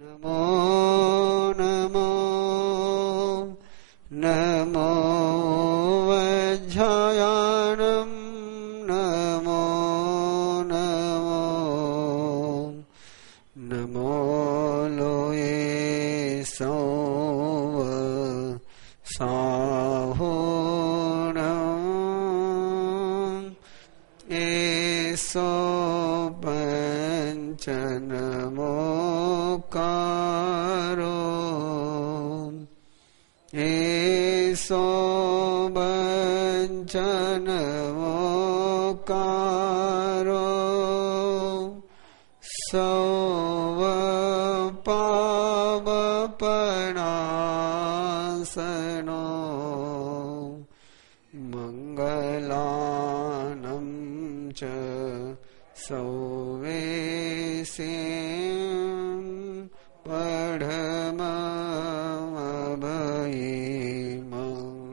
नमो नमो नमो वज्रयानं नमो नमो नमो लोये सौव साहुणं एसो पंचनमोकारो एसो पंचनमोकारो सौव पावपनासनो मंगलानं च सौवेसिं पढमभये मंगलम्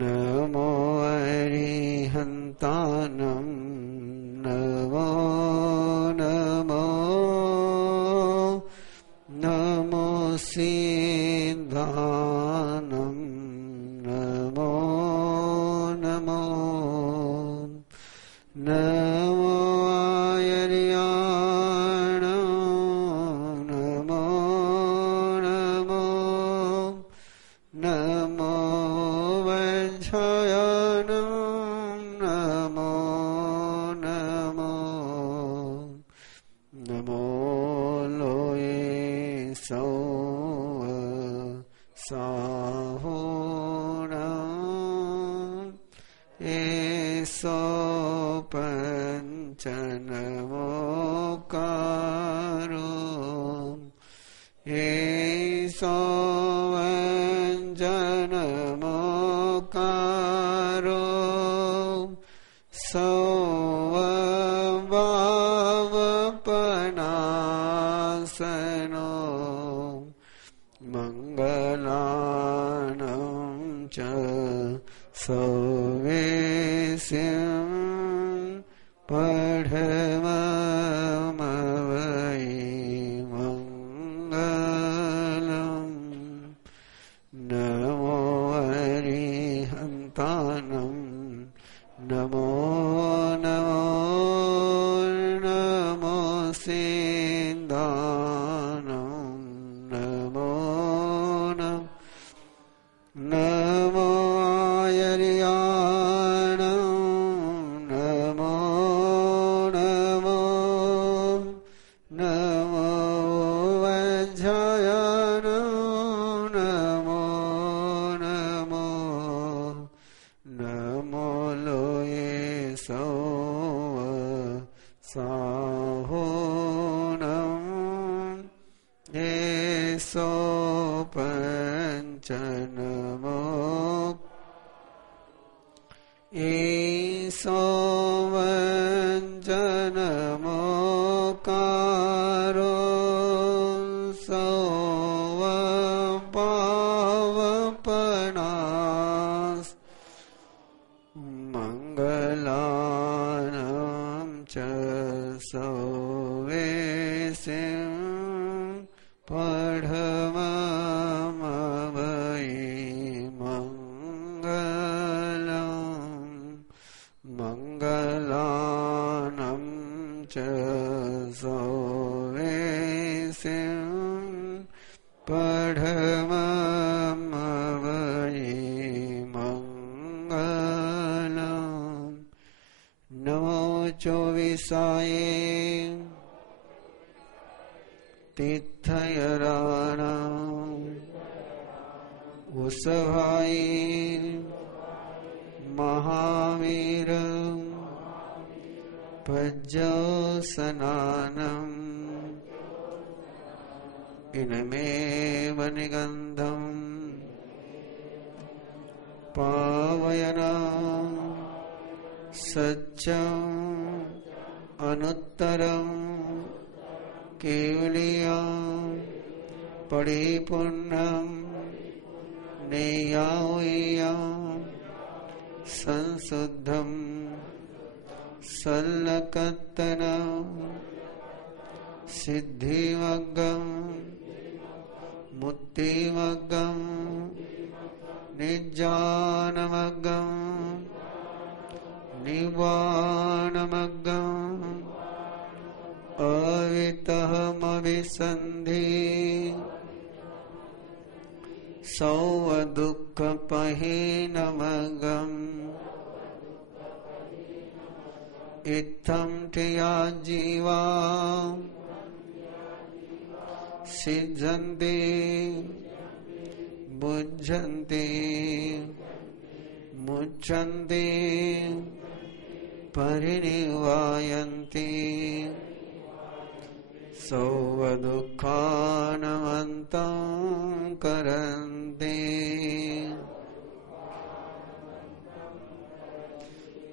नमो अरिहन्तानं नमो नमो नमो सिद्धानं नमो नमो नमो आयर्याणं नमो नमो नमो वज्रयानं नमो नमो नमो लोये सौव साहुणं एसो पंचनमोकारो एसो पंचनमोकारो सौव पावपनासनो मंगलानं च सौवेसिं पढमभये मंगलम् नमो अरिहन्तानं नमो नमो नमो सिद्धानं नमो नमो नमो आयर्याणं नमो नमो नमो वज्रयानं नमो नमो नमो लोये सौव साहुणं एसो पंचनमो एसो पंचनमोकारो सौव पावपनास मंगलानं च सौवेसिं पढमभये मंगलम् मंगलानं च सौवेसिं पढमभये मंगलम् नमो चोविसाय तीर्थयराणां उषभाय महावीर भज्जसनानम् इनमेव निगन्धं पावयना सच्चं अनुत्तरं केवलियं परिपूर्णं नेयावयं संशुद्धं सल्लकत्तनं सिद्धिमग्गं मुक्तिमग्गं निज्जानमग्गं निवाणमग्गं अवितहमविसन्धि सौवदुःखपहीनमग्गम् इत्थं त्रिया जीवा सिद्ध्यन्ति बुध्यन्ति मुच्यन्ति परिनिर्वायन्ति सौवदुःखानमन्तं करन्ति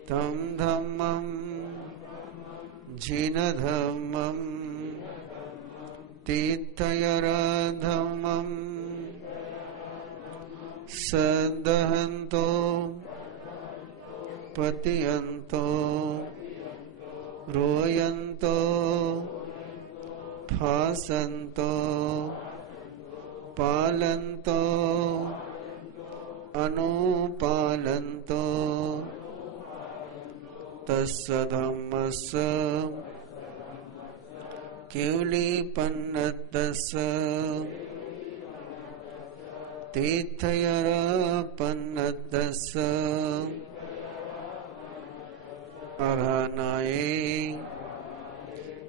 तं धम्मं जिनधम्मं तीर्थयरधम्मं सदहन्तो पतियन्तो रोयन्तो फासन्तो पालन्तो अनुपालन्तो तस्य धम्मस्य केवलीपन्नतस्य तीर्थयरपन्नतस्य अरहणाये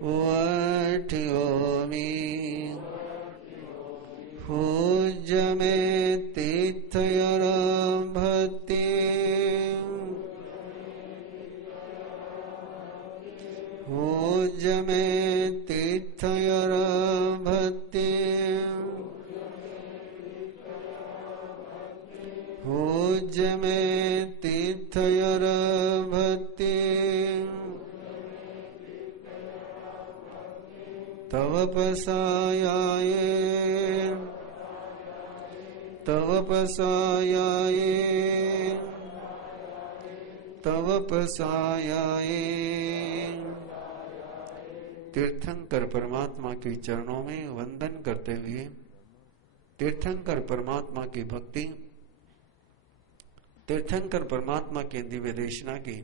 वठ्योमि पूज्य मे तीर्थयरभक्ति पूज्य मे तीर्थयरभक्ति पूज्य मे तीर्थयरभक्ति तव पसायाये तव पसायाये तव पसायाये। तीर्थंकर परमात्मा के चरणों में वंदन करते हुए तीर्थंकर परमात्मा की भक्ति, तीर्थंकर परमात्मा के दिव्य देशना की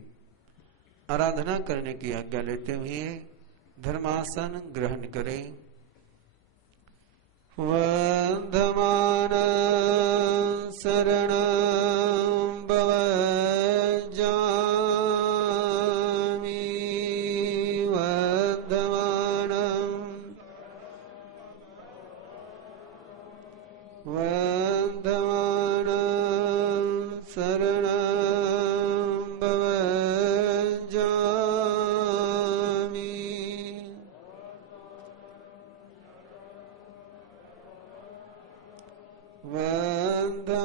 आराधना करने की आज्ञा लेते हुए धर्मासन ग्रहण करें। वर्धमान शरणं भवजामि वर्धमानं शरणं भवजामि।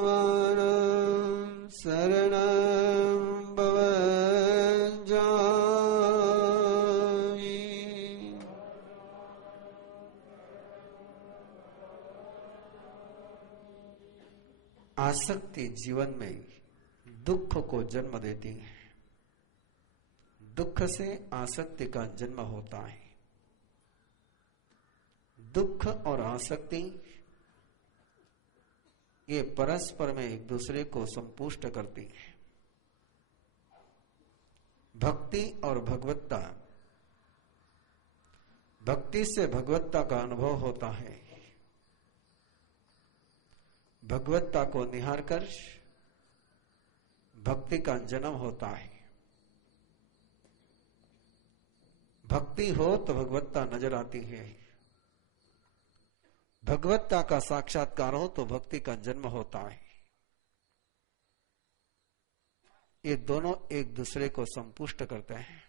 वर्धमानं शरणं भवजामि। आसक्ति जीवन में दुख को जन्म देती है। दुख से आसक्ति का जन्म होता है। दुख और आसक्ति ये परस्पर में एक दूसरे को संपुष्ट करती है। भक्ति और भगवत्ता, भक्ति से भगवत्ता का अनुभव होता है। भगवत्ता को निहार कर भक्ति का जन्म होता है। भक्ति हो तो भगवत्ता नजर आती है। भगवत्ता का साक्षात्कार हो तो भक्ति का जन्म होता है। ये दोनों एक दूसरे को संपुष्ट करते हैं।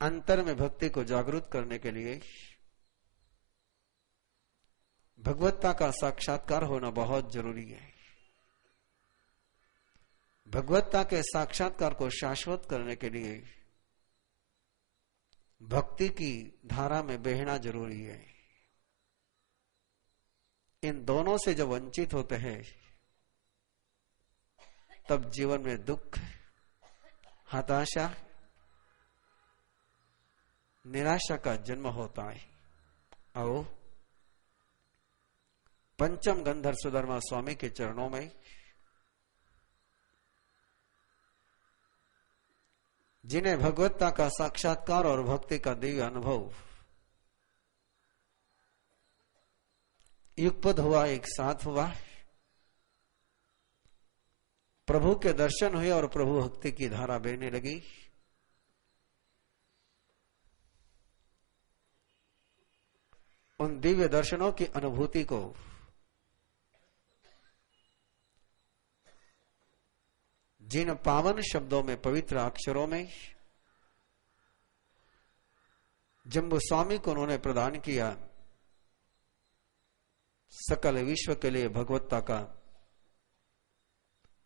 अंतर में भक्ति को जागृत करने के लिए भगवत्ता का साक्षात्कार होना बहुत जरूरी है। भगवत्ता के साक्षात्कार को शाश्वत करने के लिए भक्ति की धारा में बहना जरूरी है। इन दोनों से जब वंचित होते हैं तब जीवन में दुख हताशा, निराशा का जन्म होता है। आओ पंचम गंधर्व सुधर्मा स्वामी के चरणों में जिन्हें भगवत्ता का साक्षात्कार और भक्ति का दिव्य अनुभव युगपद हुआ, एक साथ हुआ, प्रभु के दर्शन हुए और प्रभु भक्ति की धारा बहने लगी। उन दिव्य दर्शनों की अनुभूति को जिन पावन शब्दों में, पवित्र अक्षरों में जम्बू स्वामी को उन्होंने प्रदान किया, सकल विश्व के लिए भगवत्ता का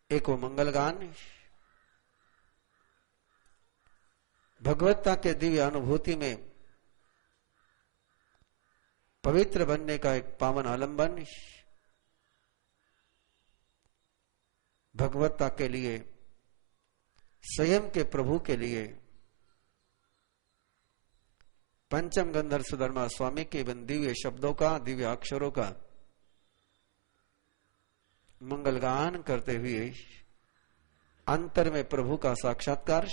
एक मंगल गान, भगवत्ता के दिव्य अनुभूति में पवित्र बनने का एक पावन आलंबन, भगवत्ता के लिए, स्वयं के प्रभु के लिए पंचम गंधर्व सुधर्मा स्वामी के इन दिव्य शब्दों का, दिव्य अक्षरों का मंगल गान करते हुए अंतर में प्रभु का साक्षात्कार,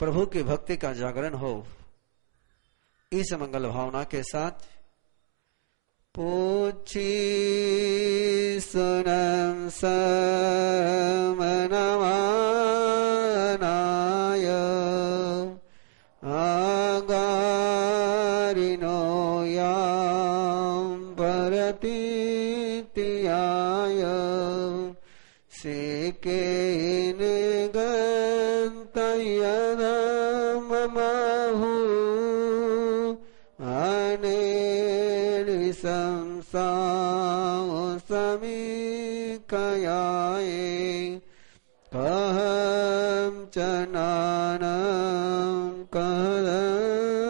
प्रभु की भक्ति का जागरण हो, इस मंगल भावना के साथ पूछी सुनम समनमानाय आगारिनो याम परतीत्याय सेकेन गन्तयनमहु समीकयाये कहं चनानं कहंसनं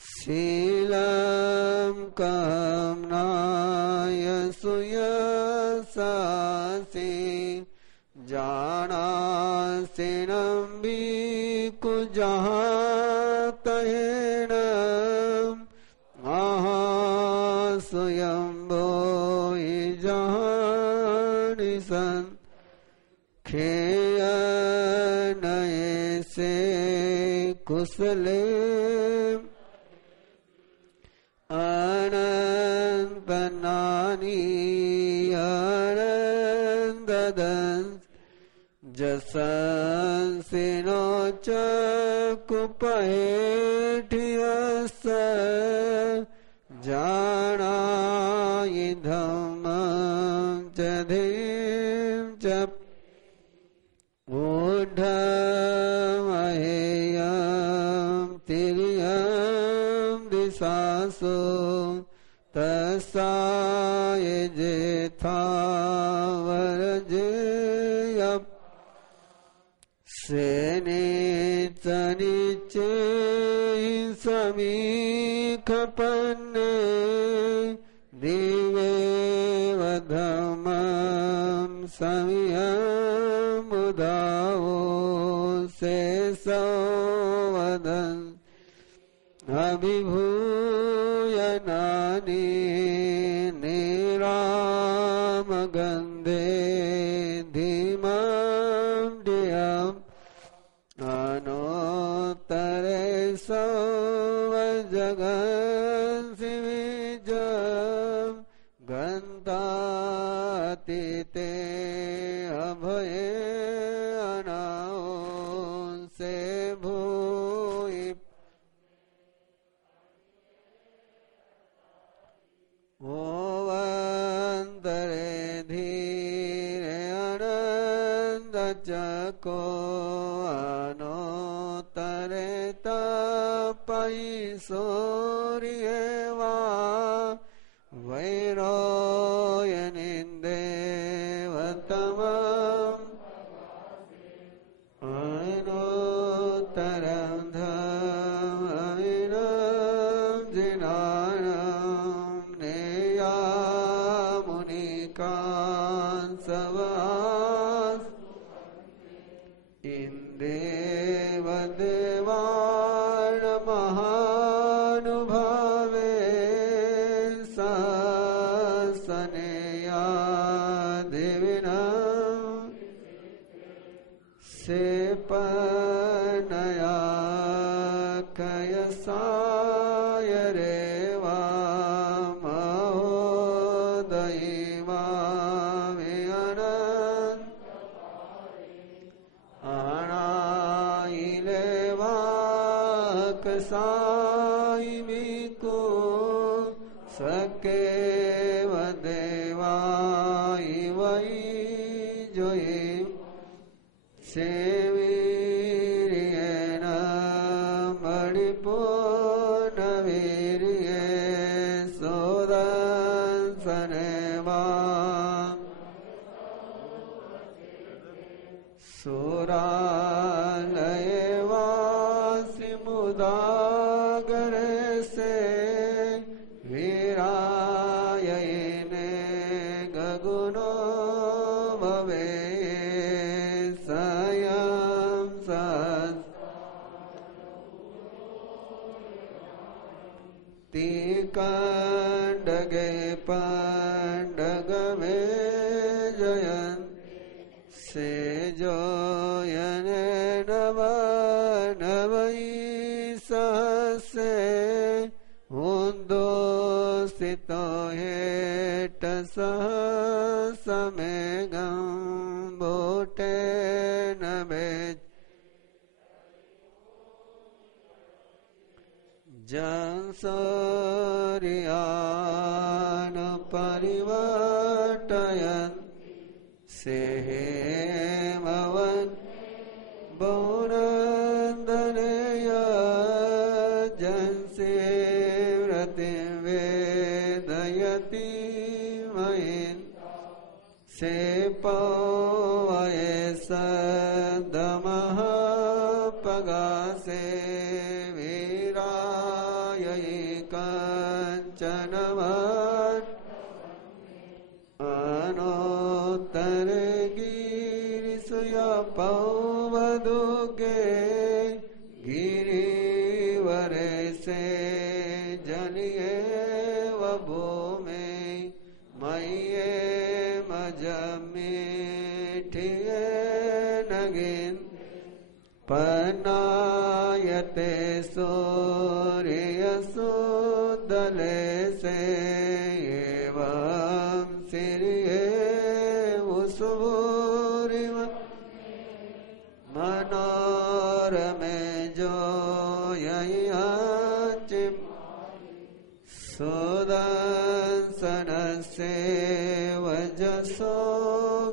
शीलं कहं नायसुयसासि जानासिनं विकुजातयेन स्वयंभो जहानिसन खेयनये से कुशले अनंतनानी अनंददं जसंसिनो चकुपहेठियस जानायि धम्मं च धीं च ऊढमहेयं तिर्यं दिशासु तस्साय जेथावरजेयं सेनिचनिचे समीखपन्ने दिवेव धम्मं संयमुदावो से सवदन् अभिभूयनानि निरामगन्धे धीमं धियम् अनोत्तरे सवजगन्सि विजयं गन्तातीते अभये अनांसे भूयि ओवन्तरे धीरे अनन्दचको अनोत्तरे तपयि सूर्येवा वैरोयनिन्देवतमम् अनोत्तरं धम्मविनं जिनानं नेयामुनिकान् सवा से पनया कयसाय रेवा महोदयिवा विअनन् आणाइलेवा कसाइमिको सके वदेवाई वही जोई सेवीर्येण मणिपूर्णवीर्ये सोदंसनेवा सुरालयेवा श्रीमुदागरे से वीरायने गगुनो भवे सयं सत् तिकंडगे पंडगमे जयन् से जोयने नव नवई सहसे हुंदो सितो हेट सहसमेगं बोटे नबे जंसोरियान परिवर्तयन् सेहेमवन बहुनंदनय जंसेव्रतिं वेदयति मयिन् से पवये सदमः पगासे वीरायै कंचनवन् अनोत्तरे पौवदुगे गिरिवरे से जनिए वभूमे मय्ये मजमीठिये नगिन पनायते सूर्यसुदले से एवं सिरिये उसुरिम मनोरमे जो ययाचिम सुदंसनसे वजसो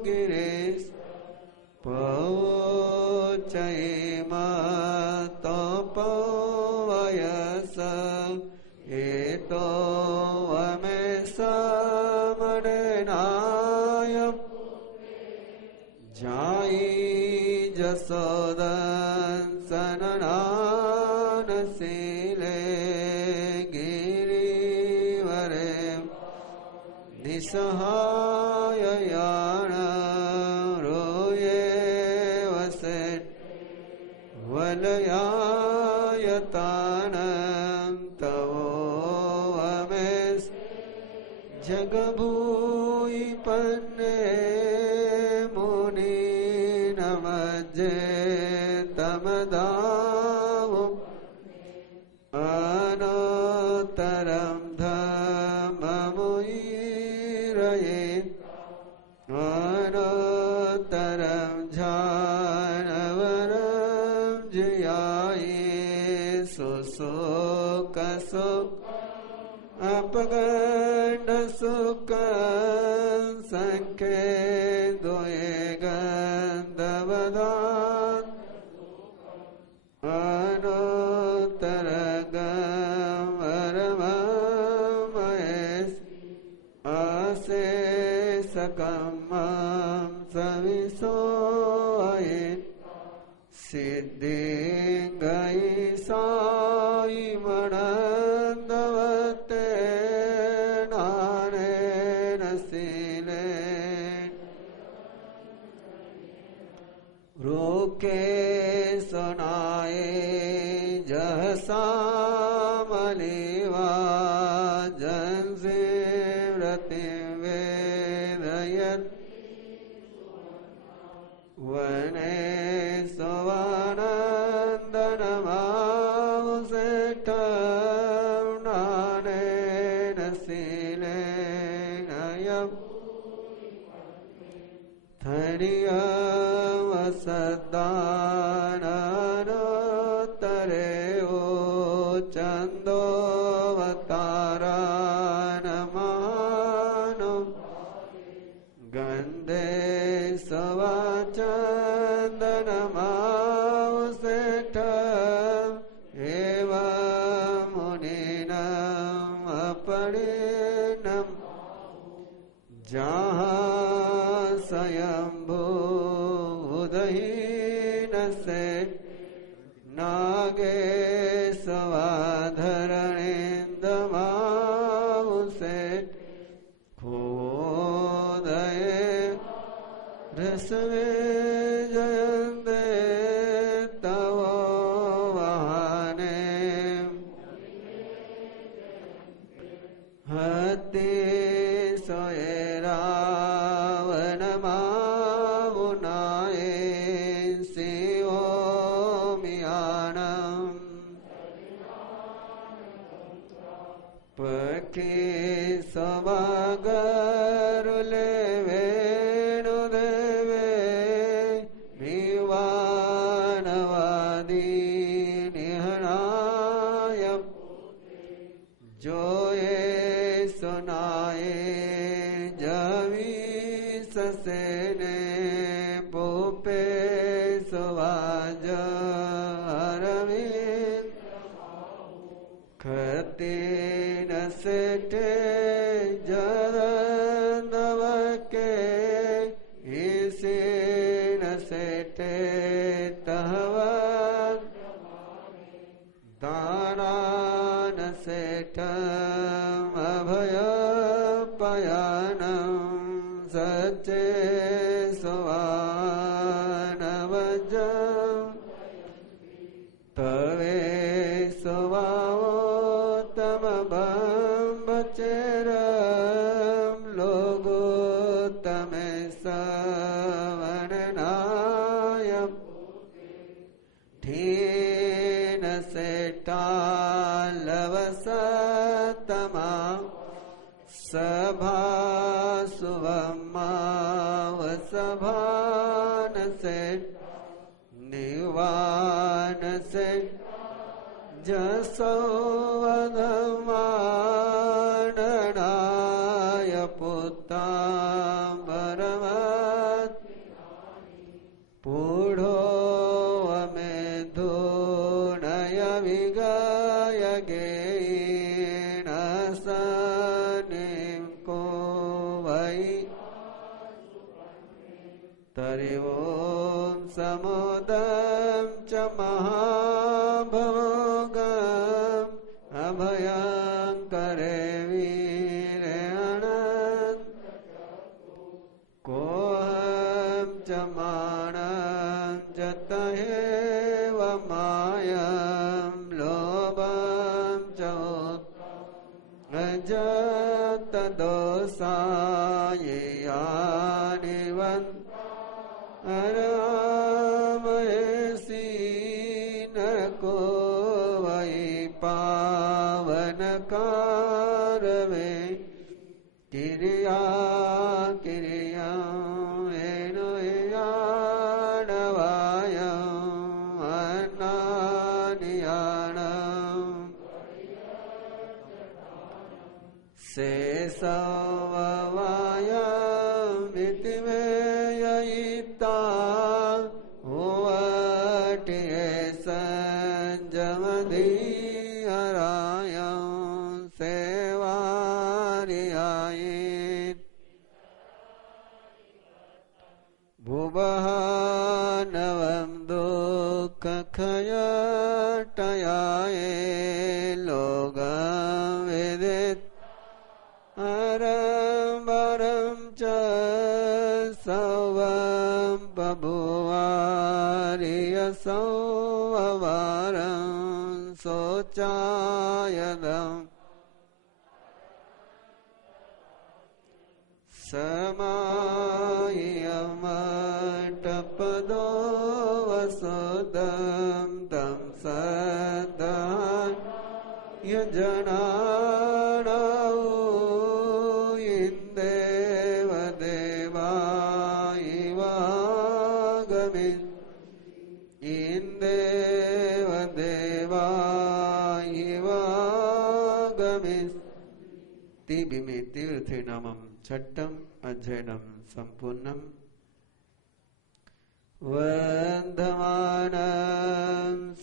गिरीश पौचयिमा तो पवयस एतो वमे समणनाय जाई जसोदंसननानशीले गिरिवरे निसहाययाण रोये वसे वलयायतानं तवो वमेस जगभूयि पन्ने मुनि नमज्जे तमदावु अनोत्तरं धम्ममुयिरये अनोत्तरं जानवरं जयाये सुसुकसु अपगण्ड सुख संख्ये द्वये गन्धवदान् अनोत्तरगमरममयेस् अशेषकमं सविशोये सिद्धिं साई मणन्दवते नानेन सीले रोके सुनाए जहसामलिवा जंसीव्रति वेदयत् वने तरेओ चंदोवतारानमानो गंधे सवा चंदनमावसेठ एवं मुनिनम अपरिणम जहाँ स्वयंभू उदहीन से नागे सवाधरणेन्दमावसे खोदय रसवे जयन्ते तव वाहने हते सवागरुले वेणुदेवे निवानवादी निहनाय जोए सुनाए जवी ससेने पोपे सुवाज अरविंद खते सेठे जरंदव के इसे न सेठे तहवन दानान सेठम अभय पयानम सच्चे स्वानवजम तवे स्वाओ बचरम लोगो तमे सवरनायम ठीन सेटालवसतमा सभा सुवमावसभान से निवान से जसोवधमाननाय पुत्तांबरमत पूढ़ो अमेधुनय विगाय गेन सनिम को वै तरिवों समुदम च महाभोगम अभयंकरे वीरे अनंत कोहम च मानं च तहेव मायं लोभं च अजत दोषाये यानिवन् अरामयसी न को वै पावन कारवे किरिया किरिया एनो यानवायं अन्नानियाणं से सववायं इति मे ययिता हुवटिये संजमधि हरायं सेवारियायित् भुवः नवं दुःखखयटयाये लोगं वेदित् अरम्बरं च सवं बभुवारियसंववारं शोचायदम् समायमटपदो वसुदं तं सदान यजनानौ इन्देव देवा इवागमित् तीर्थे नामम छठम अध्ययनम संपूर्णम वंदमानं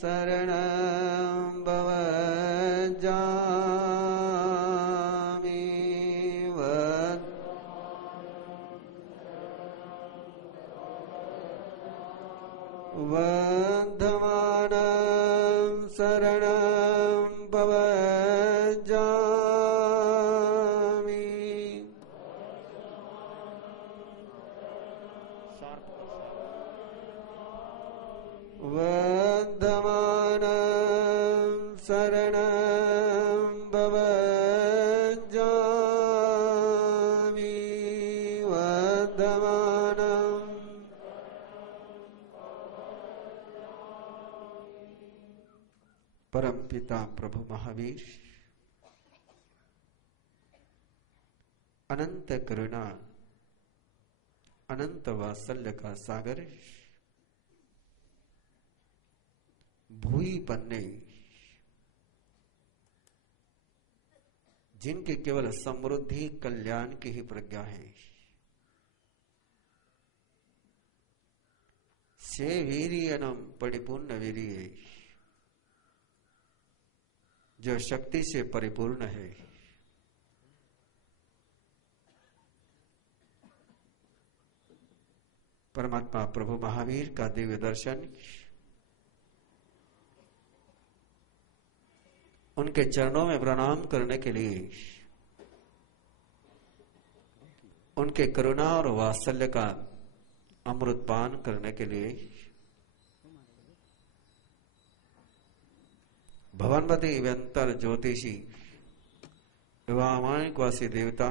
शरणं भवजामि वंदमानं शरणं भवजामि वंदमानं शरणं भवजामि वंदमानं परम पिता प्रभु महावीर अनंत करुणा अनंत वात्सल्य का सागर भूई पन्ने जिनके केवल समृद्धि कल्याण की ही प्रज्ञा है, से वीर्यनम परिपूर्ण वीर्य जो शक्ति से परिपूर्ण है, परमात्मा प्रभु महावीर का दिव्य दर्शन उनके चरणों में प्रणाम करने के लिए, उनके करुणा और वात्सल्य का अमृतपान करने के लिए भवनपति व्यंतर ज्योतिषी वामायिकवासी देवता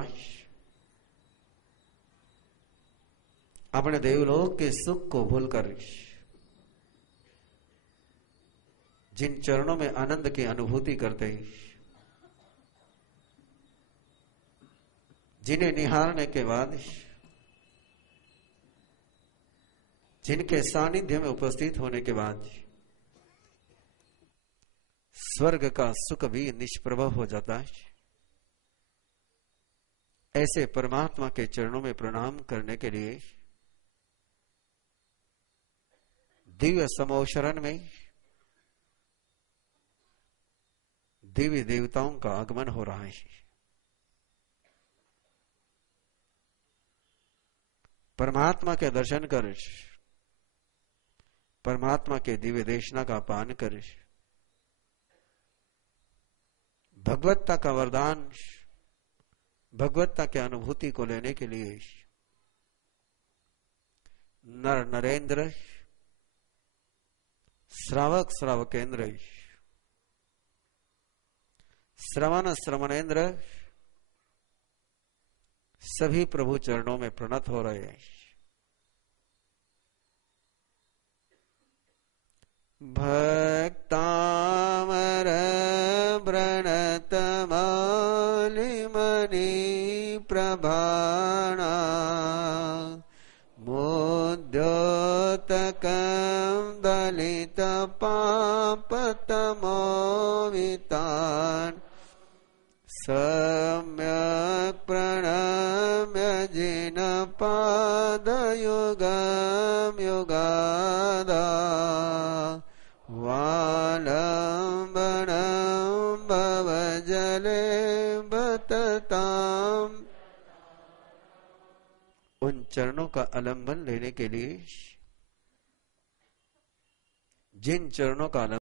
अपने देवलोक के सुख को भूलकर जिन चरणों में आनंद की अनुभूति करते, जिन्हें निहारने के बाद, जिनके सानिध्य में उपस्थित होने के बाद स्वर्ग का सुख भी निष्प्रभ हो जाता है, ऐसे परमात्मा के चरणों में प्रणाम करने के लिए दिव्य समोशरण में दिव्य देवताओं का आगमन हो रहा है। परमात्मा के दर्शन कर, परमात्मा के दिव्य देशना का पान कर, भगवत्ता का वरदान, भगवत्ता के अनुभूति को लेने के लिए नर नरेंद्र, श्रावक श्रावकेंद्र, श्रवण श्रवणेंद्र सभी प्रभु चरणों में प्रणत हो रहे हैं। भक्तामर व्रणत मालिमणि प्रभाणा मोद्योतकं दलित पापतमोवितान् सम्यक् प्रणम्य जिन पादयुगं युगादा वालम्बनं भवजले बतताम्। उन चरणों का आलंबन लेने के लिए, जिन चरणों का